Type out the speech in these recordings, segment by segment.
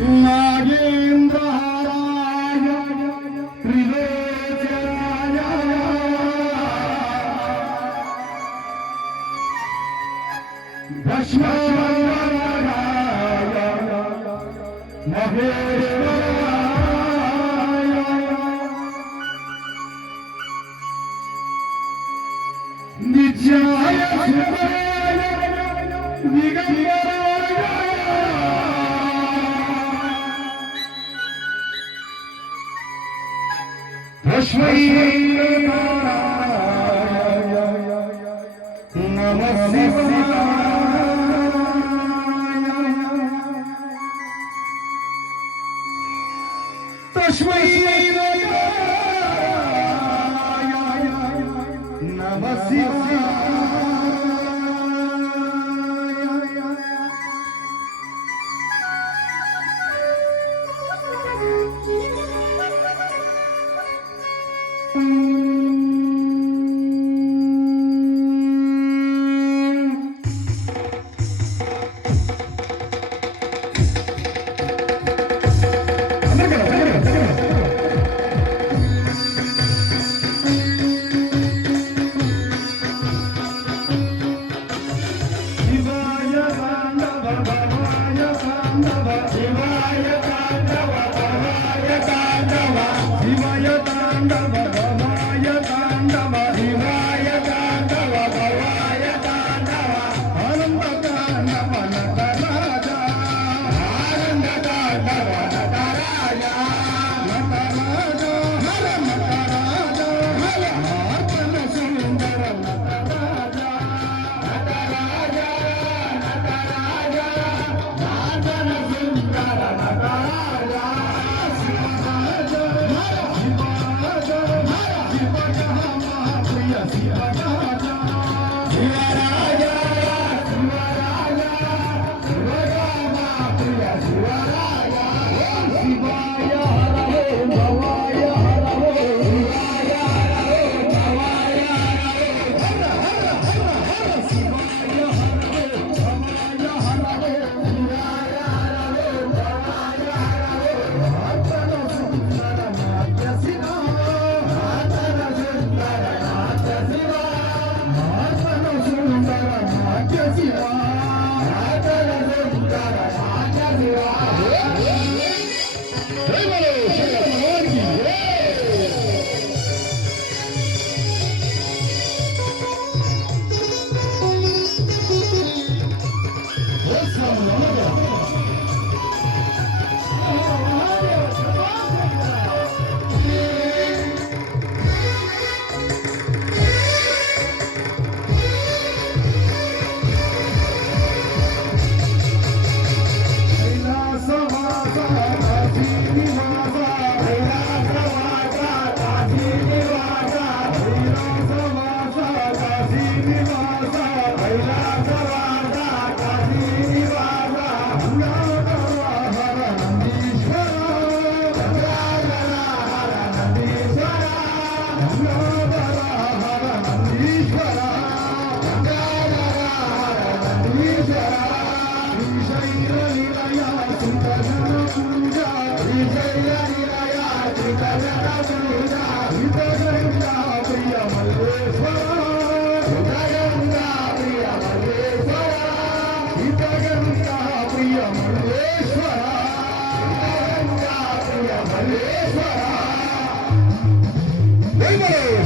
नागेंद्रहाराय त्रिलोचनाय भस्मराय महेश्वराय नित्याय शिवाय दिगंबराय तस्मै नमः शिवाय तस्मै नमः शिवाय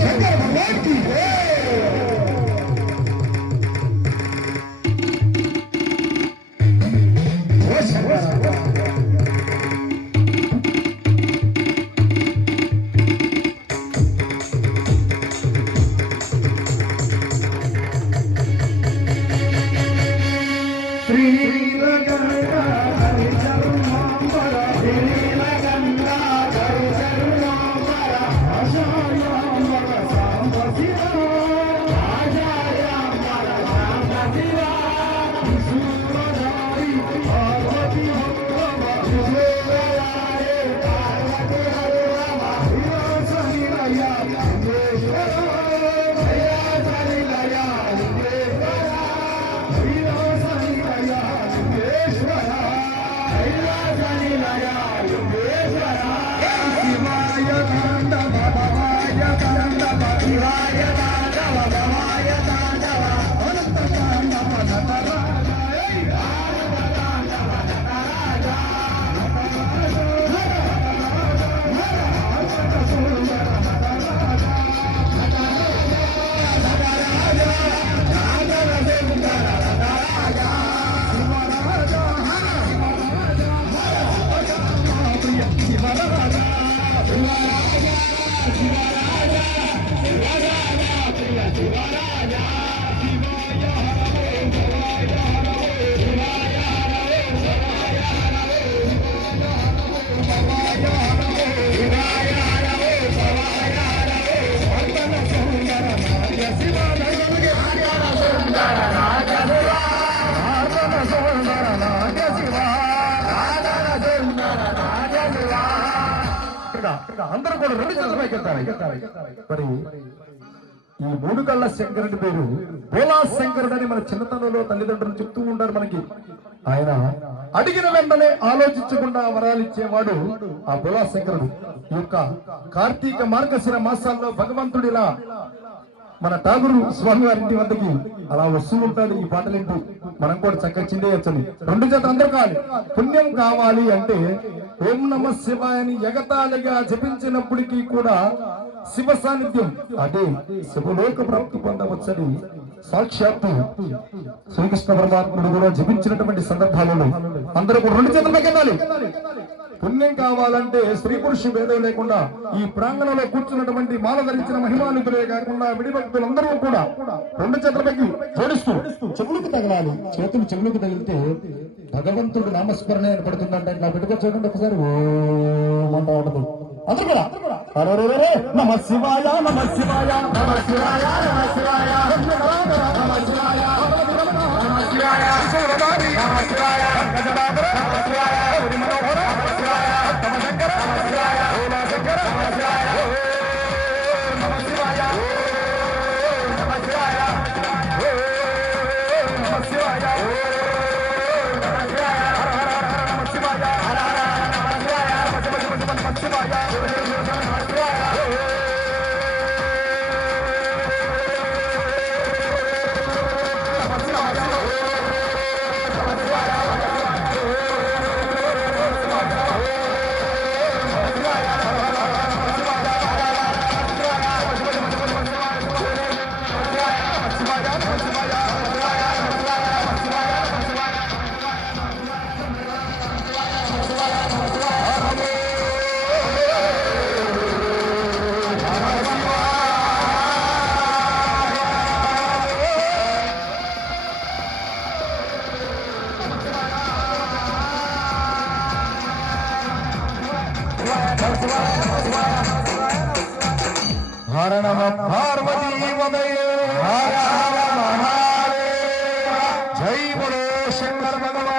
शंकर भगवान की అందరూ కూడా రెండు చేతులు పైకెత్తాలి. మరి ఈ మూడు కళ్ళ శంకరుడి పేరు బోలా శంకరుడు అని మన చిన్నతనంలో తల్లిదండ్రులు చెప్తూ ఉంటారు మనకి. ఆయన అడిగిన వెంటనే ఆలోచించకుండా వరాలిచ్చేవాడు ఆ బోలా శంకరుడు. ఈ యొక్క కార్తీక మార్గశిర మాసాల్లో భగవంతుడిలా మన ఠాగూరు స్వామి వారి ఇంటి వద్దకి అలా వస్తూ ఉంటాడు. ఈ పాటలింటూ మనం కూడా చక్కగా చిందేయచ్చని రెండు చేత అందరూ కావాలి. పుణ్యం కావాలి అంటే ఓం నమ శివాయని ఎగతాళిగా జపించినప్పటికీ కూడా శివ సాన్నిధ్యం అదే శివలోక ప్రాప్తి పొందవచ్చని సాక్షాత్తు శ్రీకృష్ణ పరమాత్ముడు కూడా జపించినటువంటి సందర్భాలలో అందరూ కూడా రెండు చేతులు పైకెత్తాలి. పుణ్యం కావాలంటే స్త్రీ పురుషు భేదం లేకుండా ఈ ప్రాంగణంలో కూర్చున్నటువంటి మాల ధరించిన మహిమానుకులే కాకుండా విడిభక్తులందరూ కూడా రెండు చేతులపైకి జోడిస్తూ చెవులకు తగలాలి. చేతులు చెవులకు తగిలితే భగవంతుడు నామస్మరణ ఏర్పడుతుందంటే ఇట్లా పెట్టుకో చూడండి ఒకసారి ఓమంట ఉండదు. అందరూ కూడా నమ శివాయ నమ శివాయ నమ శివాయ నమ శివాయ నమ శివాయ నమ శివాయ శివరారి నమ శివాయ గజాధర నమ శివాయ మనోహర నమ శివాయ తమ శంకర నమ శివాయ ఓలా శంకర నమ శివాయ నమ శివాయ నమ శివాయ నమ శివాయ నమ శివాయ నమ శివాయ నమ శివాయ హర నమ పార్వతీ వదయ హర హర మహాదేవ జై బోలో శంకర భగవాన్.